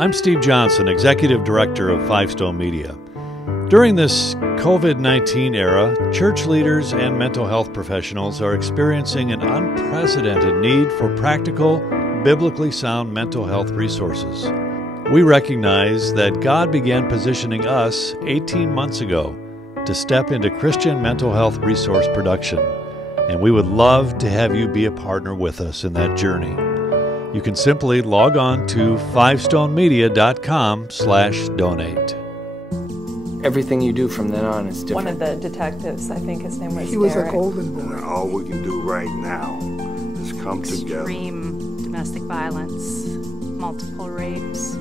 I'm Steve Johnson, Executive Director of Five Stone Media. During this COVID-19 era, church leaders and mental health professionals are experiencing an unprecedented need for practical, biblically sound mental health resources. We recognize that God began positioning us 18 months ago to step into Christian mental health resource production, and we would love to have you be a partner with us in that journey. You can simply log on to fivestonemedia.com/donate. Everything you do from then on is different. One of the detectives, I think his name was He was a Derek. golden boy. And all we can do right now is come together. Extreme domestic violence, multiple rapes.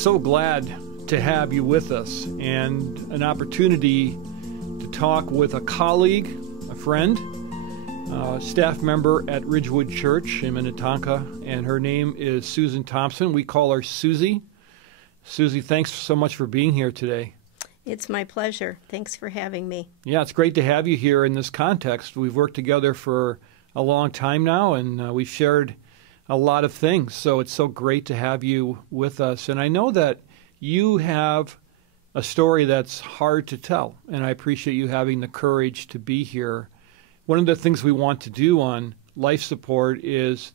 So glad to have you with us and an opportunity to talk with a colleague, a friend, staff member at Ridgewood Church in Minnetonka, and her name is Susan Thompson. We call her Susie. Susie, thanks so much for being here today. It's my pleasure. Thanks for having me. Yeah, it's great to have you here in this context. We've worked together for a long time now, and we've shared a lot of things, so it's so great to have you with us. And I know that you have a story that's hard to tell, and I appreciate you having the courage to be here. One of the things we want to do on life support is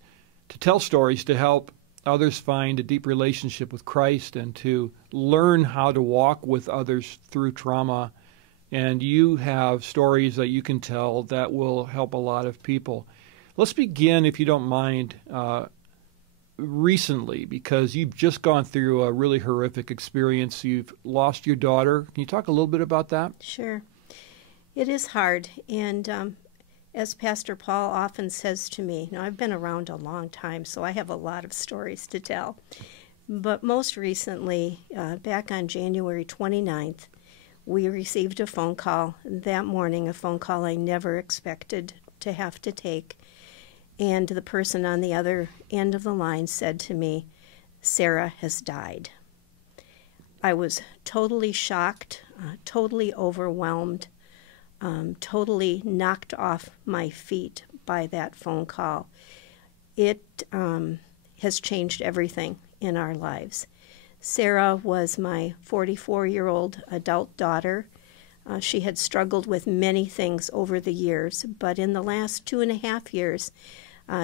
to tell stories to help others find a deep relationship with Christ and to learn how to walk with others through trauma. And you have stories that you can tell that will help a lot of people. Let's begin, if you don't mind, recently, because you've just gone through a really horrific experience. You've lost your daughter. Can you talk a little bit about that? Sure. It is hard, and as Pastor Paul often says to me, now I've been around a long time, so I have a lot of stories to tell. But most recently, back on January 29th, we received a phone call that morning, a phone call I never expected to have to take. And the person on the other end of the line said to me, "Sara has died." I was totally shocked, totally overwhelmed, totally knocked off my feet by that phone call. It has changed everything in our lives. Sara was my 44-year-old adult daughter. She had struggled with many things over the years, but in the last 2.5 years,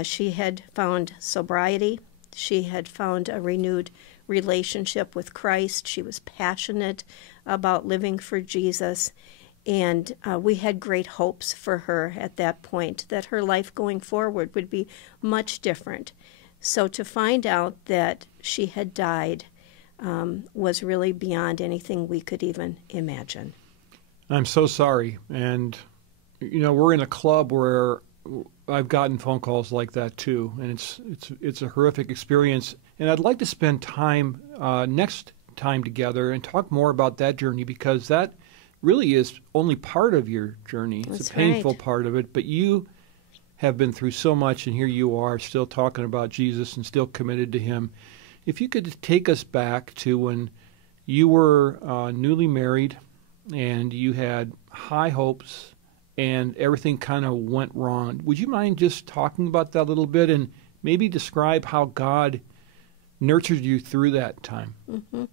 she had found sobriety. She had found a renewed relationship with Christ. She was passionate about living for Jesus, and we had great hopes for her at that point, that her life going forward would be much different. So to find out that she had died was really beyond anything we could even imagine. I'm so sorry. And, you know, we're in a club where I've gotten phone calls like that too, and it's a horrific experience. And I'd like to spend time next time together and talk more about that journey, because that really is only part of your journey. It's a painful part of it, but you have been through so much, and here you are still talking about Jesus and still committed to him. If you could take us back to when you were newly married and you had high hopes and everything kind of went wrong. Would you mind just talking about that a little bit and maybe describe how God nurtured you through that time? Mm-hmm.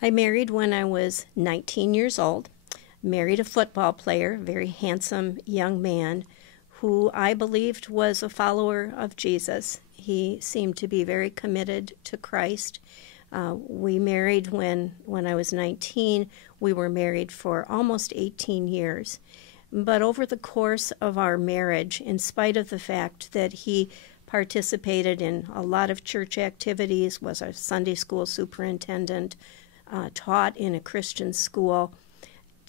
I married when I was 19 years old, married a football player, a very handsome young man who I believed was a follower of Jesus. He seemed to be very committed to Christ. We married when I was 19. We were married for almost 18 years. But over the course of our marriage, in spite of the fact that he participated in a lot of church activities, was a Sunday school superintendent, taught in a Christian school,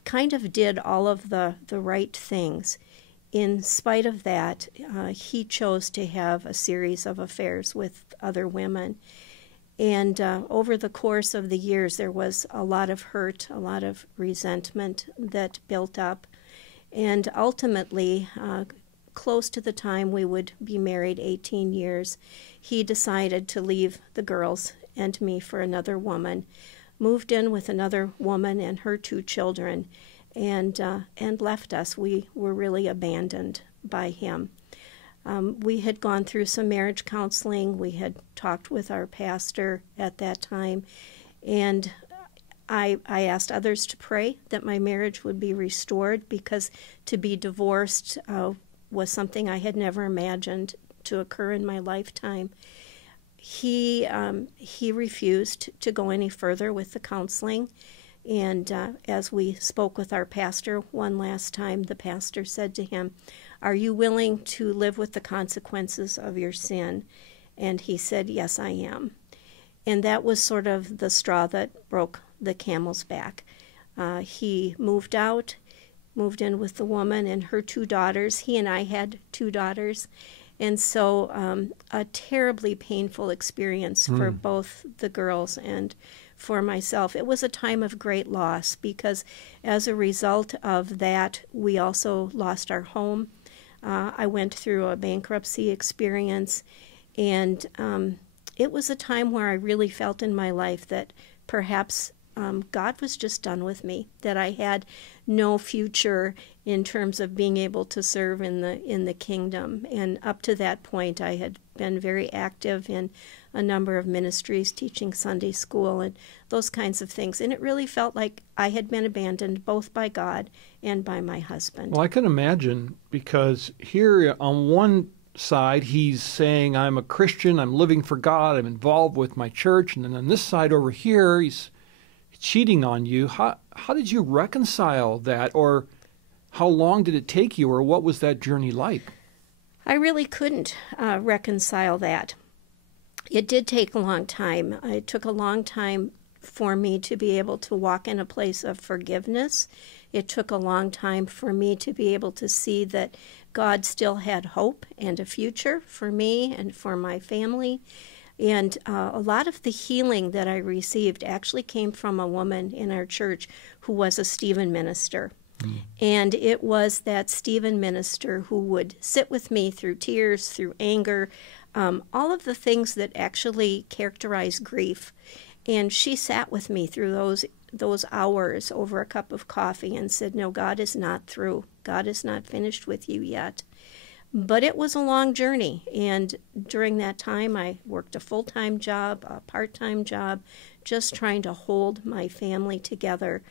kind of did all of the right things. In spite of that, he chose to have a series of affairs with other women. And over the course of the years, there was a lot of hurt, a lot of resentment that built up. And ultimately, close to the time we would be married, 18 years, he decided to leave the girls and me for another woman, moved in with another woman and her 2 children, and left us. We were really abandoned by him. We had gone through some marriage counseling. We had talked with our pastor at that time, and I asked others to pray that my marriage would be restored, because to be divorced was something I had never imagined to occur in my lifetime. He refused to go any further with the counseling, and as we spoke with our pastor one last time, the pastor said to him, "Are you willing to live with the consequences of your sin?" And he said, "Yes, I am." And that was sort of the straw that broke the camel's back. He moved out, moved in with the woman and her 2 daughters. He and I had 2 daughters. And so a terribly painful experience for both the girls and for myself. It was a time of great loss, because as a result of that, we also lost our home. I went through a bankruptcy experience, and it was a time where I really felt in my life that perhaps God was just done with me, that I had no future in terms of being able to serve in the kingdom. And up to that point, I had been very active in a number of ministries, teaching Sunday school and those kinds of things. And it really felt like I had been abandoned both by God and by my husband. Well, I can imagine, because here on one side, he's saying, I'm a Christian, I'm living for God, I'm involved with my church. And then on this side over here, he's cheating on you. How did you reconcile that? Or how long did it take you? Or what was that journey like? I really couldn't reconcile that. It did take a long time. It took a long time for me to be able to walk in a place of forgiveness. It took a long time for me to be able to see that God still had hope and a future for me and for my family. And a lot of the healing that I received actually came from a woman in our church who was a Stephen minister. And it was that Stephen minister who would sit with me through tears, through anger, all of the things that actually characterize grief. And she sat with me through those hours over a cup of coffee and said, no, God is not through. God is not finished with you yet. But it was a long journey, and during that time I worked a full-time job, a part-time job, just trying to hold my family together.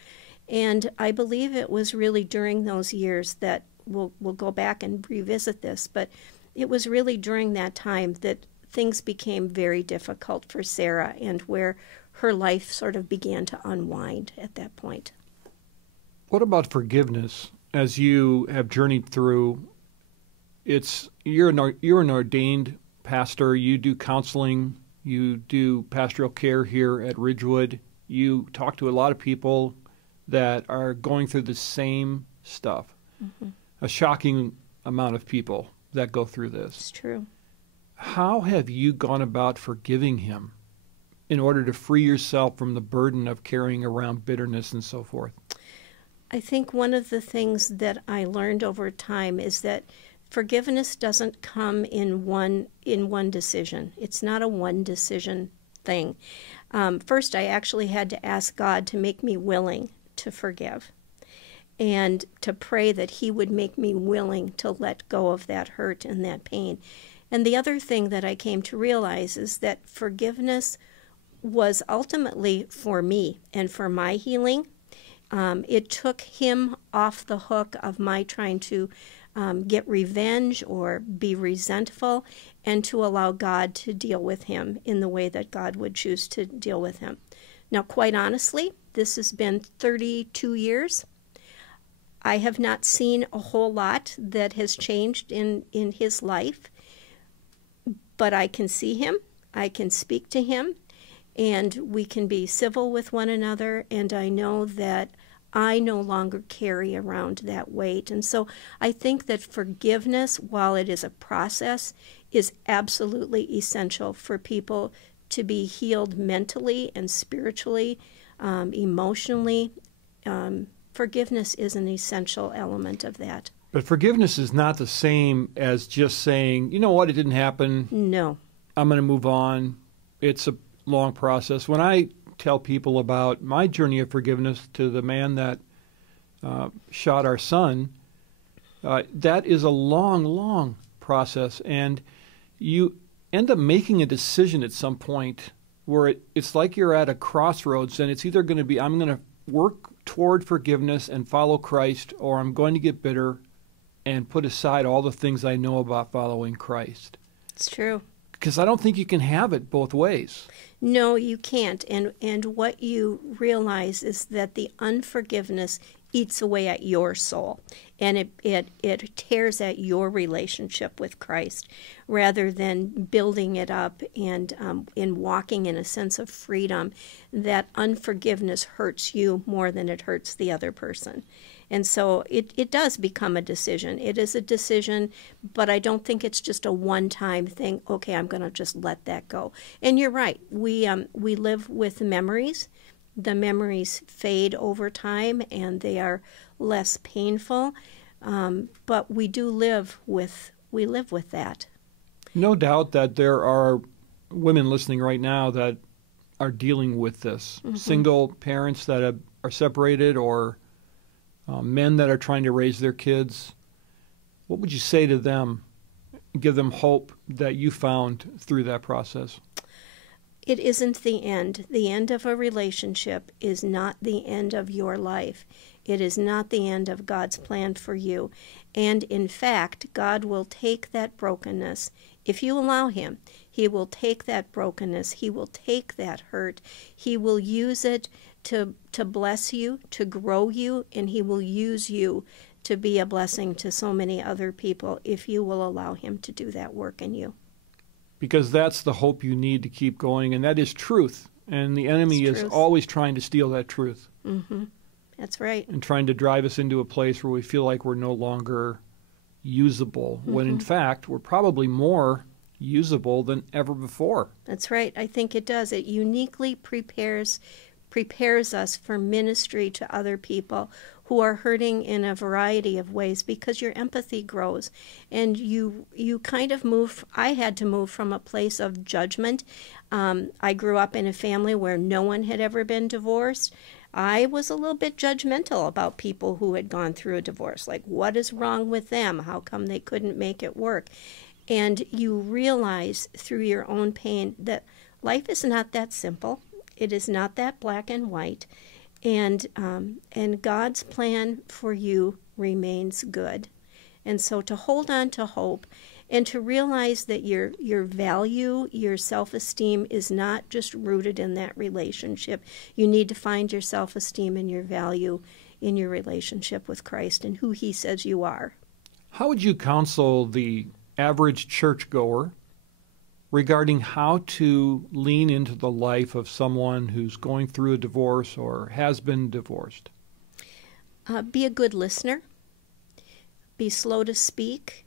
And I believe it was really during those years that we'll go back and revisit this, but it was really during that time that things became very difficult for Sara, and where her life sort of began to unwind at that point. What about forgiveness? As you have journeyed through, you're an ordained pastor. You do counseling. You do pastoral care here at Ridgewood. You talk to a lot of people that are going through the same stuff. Mm-hmm. A shocking amount of people that go through this. It's true. How have you gone about forgiving him in order to free yourself from the burden of carrying around bitterness and so forth? I think one of the things that I learned over time is that forgiveness doesn't come in one decision. It's not a one decision thing. First, I actually had to ask God to make me willing to forgive, and to pray that he would make me willing to let go of that hurt and that pain. And the other thing that I came to realize is that forgiveness was ultimately for me and for my healing. It took him off the hook of my trying to get revenge or be resentful, and to allow God to deal with him in the way that God would choose to deal with him. Now, quite honestly, this has been 32 years. I have not seen a whole lot that has changed in his life, but I can see him, I can speak to him, and we can be civil with one another, and I know that I no longer carry around that weight. And so I think that forgiveness, while it is a process, is absolutely essential for people to be healed mentally and spiritually, emotionally. Forgiveness is an essential element of that. But forgiveness is not the same as just saying, you know what, it didn't happen. No. I'm going to move on. It's a long process. When I tell people about my journey of forgiveness to the man that shot our son, that is a long, long process, and you end up making a decision at some point where it's like you're at a crossroads, and it's either going to be, I'm going to work toward forgiveness and follow Christ, or I'm going to get bitter and put aside all the things I know about following Christ. It's true. Because I don't think you can have it both ways. No, you can't. And what you realize is that the unforgiveness eats away at your soul, and it tears at your relationship with Christ rather than building it up and in walking in a sense of freedom. That unforgiveness hurts you more than it hurts the other person. And so it does become a decision. It is a decision, but I don't think it's just a one-time thing. Okay, I'm going to just let that go. And you're right. We live with memories. The memories fade over time, and they are less painful. But we do live with that. No doubt that there are women listening right now that are dealing with this. Mm-hmm. Single parents that are separated, or men that are trying to raise their kids. What would you say to them? Give them hope that you found through that process. It isn't the end. The end of a relationship is not the end of your life. It is not the end of God's plan for you. And in fact, God will take that brokenness. If you allow Him, He will take that brokenness. He will take that hurt. He will use it to bless you, to grow you, and He will use you to be a blessing to so many other people if you will allow Him to do that work in you. Because that's the hope you need to keep going, and that is truth. And the enemy is always trying to steal that truth. Mm-hmm. That's right. And trying to drive us into a place where we feel like we're no longer usable, when in fact we're probably more usable than ever before. That's right. I think it does. It uniquely prepares us for ministry to other people who are hurting in a variety of ways, because your empathy grows, and you kind of move. I had to move from a place of judgment. I grew up in a family where no one had ever been divorced. I was a little bit judgmental about people who had gone through a divorce. Like, what is wrong with them? How come they couldn't make it work? And you realize through your own pain that life is not that simple. It is not that black and white. And God's plan for you remains good. And so to hold on to hope and to realize that your value, your self-esteem is not just rooted in that relationship. You need to find your self-esteem and your value in your relationship with Christ and who He says you are. How would you counsel the average churchgoer regarding how to lean into the life of someone who's going through a divorce or has been divorced? Be a good listener. Be slow to speak.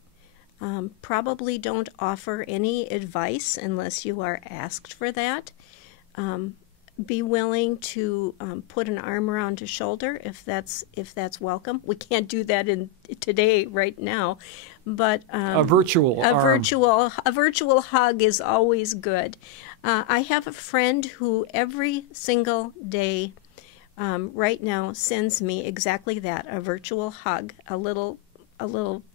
Probably don't offer any advice unless you are asked for that. Be willing to put an arm around a shoulder if that's welcome. We can't do that today right now, but a virtual hug is always good. I have a friend who every single day right now sends me exactly that, a virtual hug, a little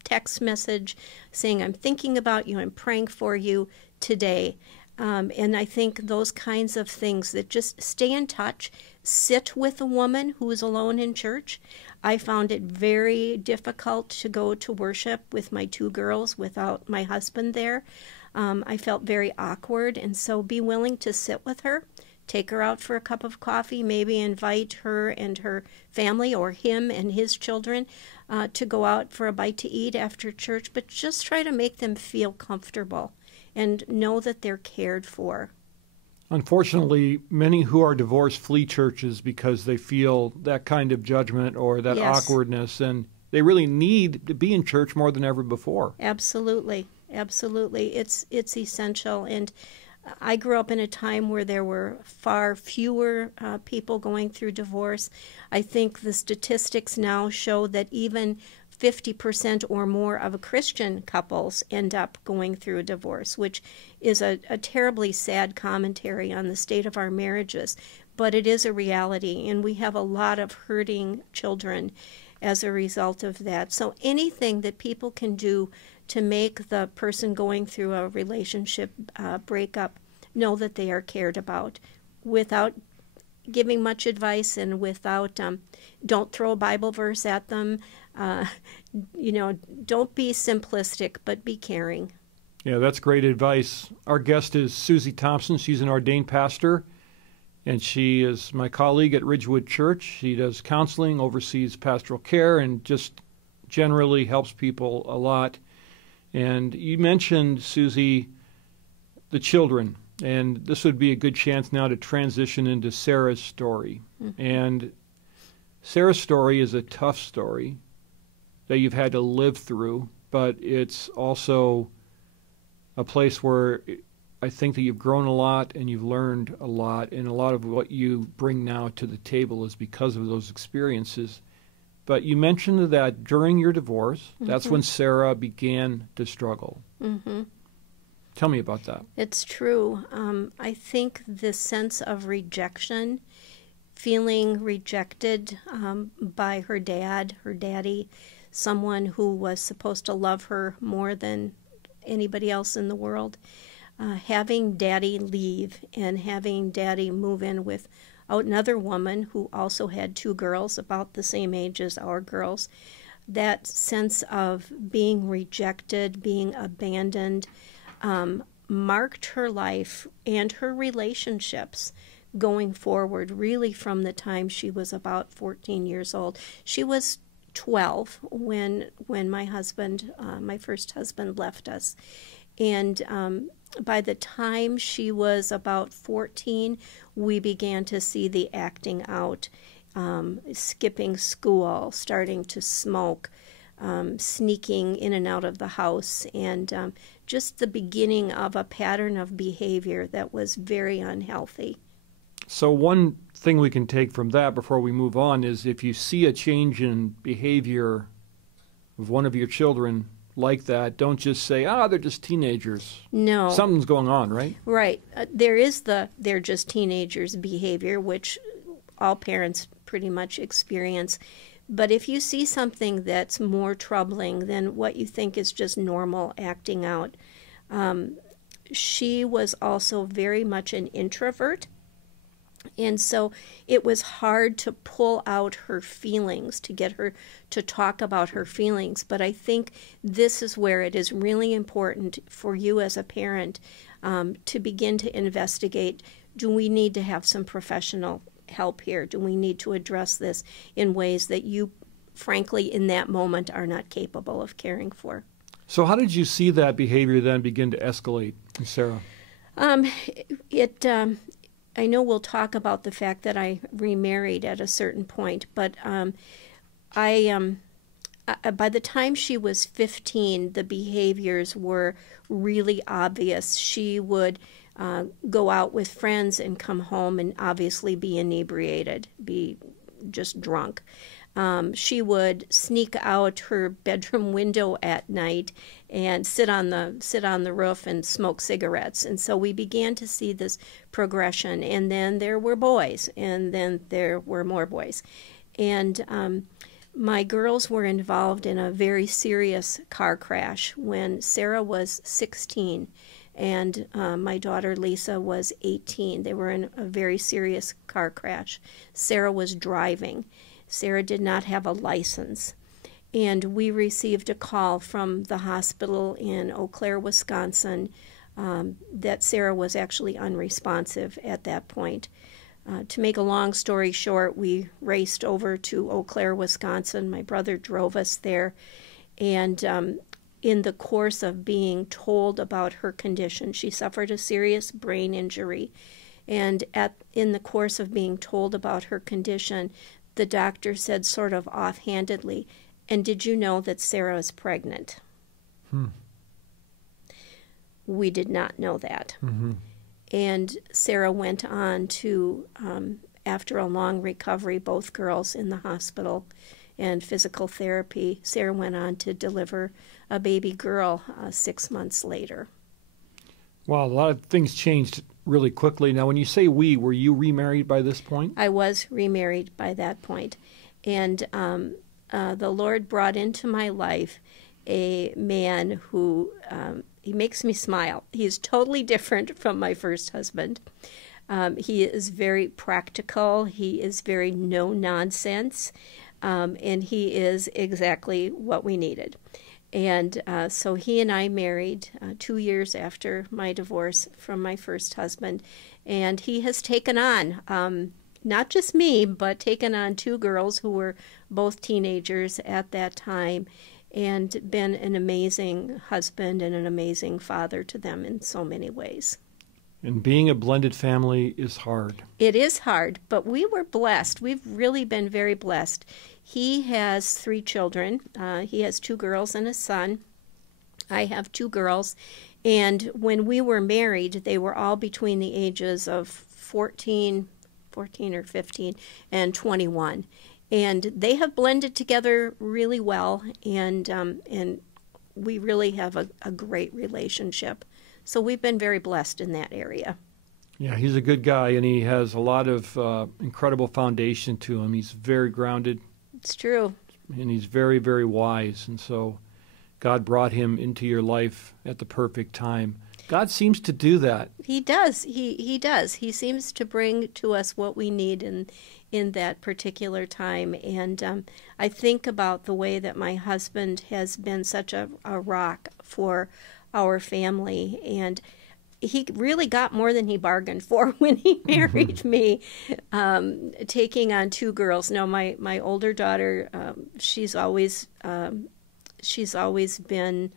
text message saying, I'm thinking about you, I'm praying for you today. And I think those kinds of things, that just stay in touch, sit with a woman who is alone in church. I found it very difficult to go to worship with my two girls without my husband there. I felt very awkward, and so be willing to sit with her, take her out for a cup of coffee, maybe invite her and her family or him and his children to go out for a bite to eat after church, but just try to make them feel comfortable and know that they're cared for. Unfortunately, many who are divorced flee churches because they feel that kind of judgment or that awkwardness, and they really need to be in church more than ever before. Absolutely. Absolutely. It's essential. And I grew up in a time where there were far fewer people going through divorce. I think the statistics now show that even 50% or more of Christian couples end up going through a divorce, which is a terribly sad commentary on the state of our marriages. But it is a reality, and we have a lot of hurting children as a result of that. So anything that people can do to make the person going through a relationship breakup know that they are cared about, without giving much advice and without, don't throw a Bible verse at them. Don't be simplistic, but be caring. Yeah, that's great advice. Our guest is Susie Thompson. She's an ordained pastor, and she is my colleague at Ridgewood Church. She does counseling, oversees pastoral care, and just generally helps people a lot. And you mentioned, Susie, the children, and this would be a good chance now to transition into Sara's story. Mm-hmm. And Sara's story is a tough story that you've had to live through, but it's also a place where I think that you've grown a lot and you've learned a lot, and a lot of what you bring now to the table is because of those experiences. But you mentioned that during your divorce, mm-hmm. that's when Sara began to struggle. Mm-hmm. Tell me about that. It's true. I think the sense of rejection, feeling rejected by her daddy, someone who was supposed to love her more than anybody else in the world, having daddy leave and having daddy move in with another woman who also had 2 girls about the same age as our girls. That sense of being rejected, being abandoned, marked her life and her relationships going forward, really from the time she was about 14 years old. She was 12 when my husband, my first husband, left us. And by the time she was about 14, we began to see the acting out, skipping school, starting to smoke, sneaking in and out of the house, and just the beginning of a pattern of behavior that was very unhealthy. So one thing we can take from that before we move on is if you see a change in behavior of one of your children like that, don't just say, they're just teenagers. No. Something's going on, right? Right. There is they're just teenagers behavior, which all parents pretty much experience. But if you see something that's more troubling than what you think is just normal acting out, she was also very much an introvert. And so it was hard to pull out her feelings, to get her to talk about her feelings. But I think this is where it is really important for you as a parent to begin to investigate, do we need to have some professional help here? Do we need to address this in ways that you, frankly, in that moment are not capable of caring for? So how did you see that behavior then begin to escalate, Sara? I know we'll talk about the fact that I remarried at a certain point, but by the time she was 15, the behaviors were really obvious. She would go out with friends and come home and obviously be inebriated, be just drunk. She would sneak out her bedroom window at night and sit on the roof and smoke cigarettes. And so we began to see this progression. And then there were boys, and then there were more boys. And my girls were involved in a very serious car crash when Sara was 16 and my daughter Lisa was 18. They were in a very serious car crash. Sara was driving. Sara did not have a license, and we received a call from the hospital in Eau Claire, Wisconsin, that Sara was actually unresponsive at that point. To make a long story short, we raced over to Eau Claire, Wisconsin. My brother drove us there, and in the course of being told about her condition, she suffered a serious brain injury, and in the course of being told about her condition, the doctor said sort of offhandedly, "And did you know that Sara is pregnant?" We did not know that. Mm-hmm. And Sara went on to, after a long recovery, both girls in the hospital and physical therapy, Sara went on to deliver a baby girl 6 months later. Wow, a lot of things changed really quickly. Now, when you say we, were you remarried by this point? I was remarried by that point. And the Lord brought into my life a man who, he makes me smile. He's totally different from my first husband. He is very practical. He is very no-nonsense. And he is exactly what we needed. And so he and I married 2 years after my divorce from my first husband. And he has taken on, not just me, but taken on 2 girls who were both teenagers at that time, and been an amazing husband and an amazing father to them in so many ways. And being a blended family is hard. It is hard, but we were blessed. We've really been very blessed. He has 3 children. He has 2 girls and a son. I have 2 girls. And when we were married, they were all between the ages of 14 or 15, and 21. And they have blended together really well, and we really have a great relationship. So we've been very blessed in that area. Yeah, he's a good guy, and he has a lot of incredible foundation to him. He's very grounded. It's true. And he's very, very wise. And so God brought him into your life at the perfect time. God seems to do that. He does. He does. He seems to bring to us what we need in that particular time. And I think about the way that my husband has been such a rock for our family. And he really got more than he bargained for when he married me, taking on 2 girls. Now, my older daughter, she's always been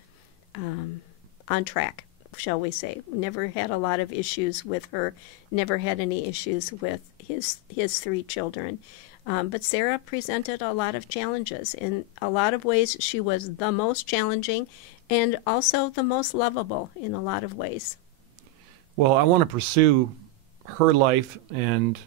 on track, shall we say. Never had a lot of issues with her, never had any issues with his 3 children. But Sara presented a lot of challenges. In a lot of ways, she was the most challenging and also the most lovable in a lot of ways. Well, I want to pursue her life and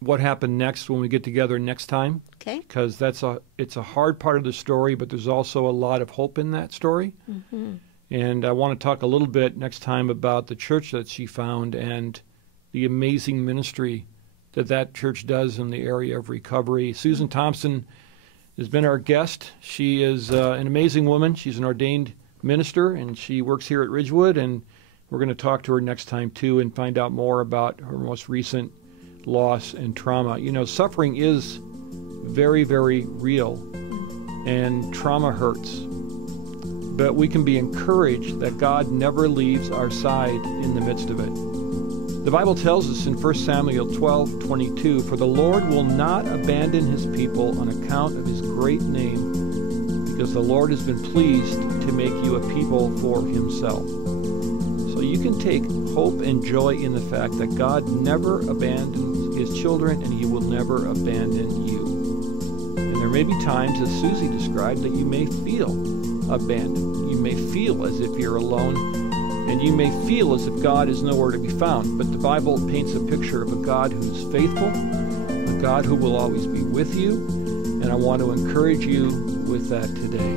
what happened next when we get together next time. Okay. Because it's a hard part of the story, but there's also a lot of hope in that story. Mm-hmm. And I want to talk a little bit next time about the church that she found and the amazing ministry that church does in the area of recovery. Susan Thompson has been our guest. She is an amazing woman. She's an ordained minister, and she works here at Ridgewood, and we're going to talk to her next time, too, and find out more about her most recent loss and trauma. You know, suffering is very, very real, and trauma hurts. But we can be encouraged that God never leaves our side in the midst of it. The Bible tells us in 1 Samuel 12:22, "For the Lord will not abandon his people on account of his great name, because the Lord has been pleased to make you a people for himself." So you can take hope and joy in the fact that God never abandons his children, and he will never abandon you. And there may be times, as Susie described, that you may feel abandoned. You may feel as if you're alone, and you may feel as if God is nowhere to be found. But the Bible paints a picture of a God who's faithful, a God who will always be with you, and I want to encourage you with that today.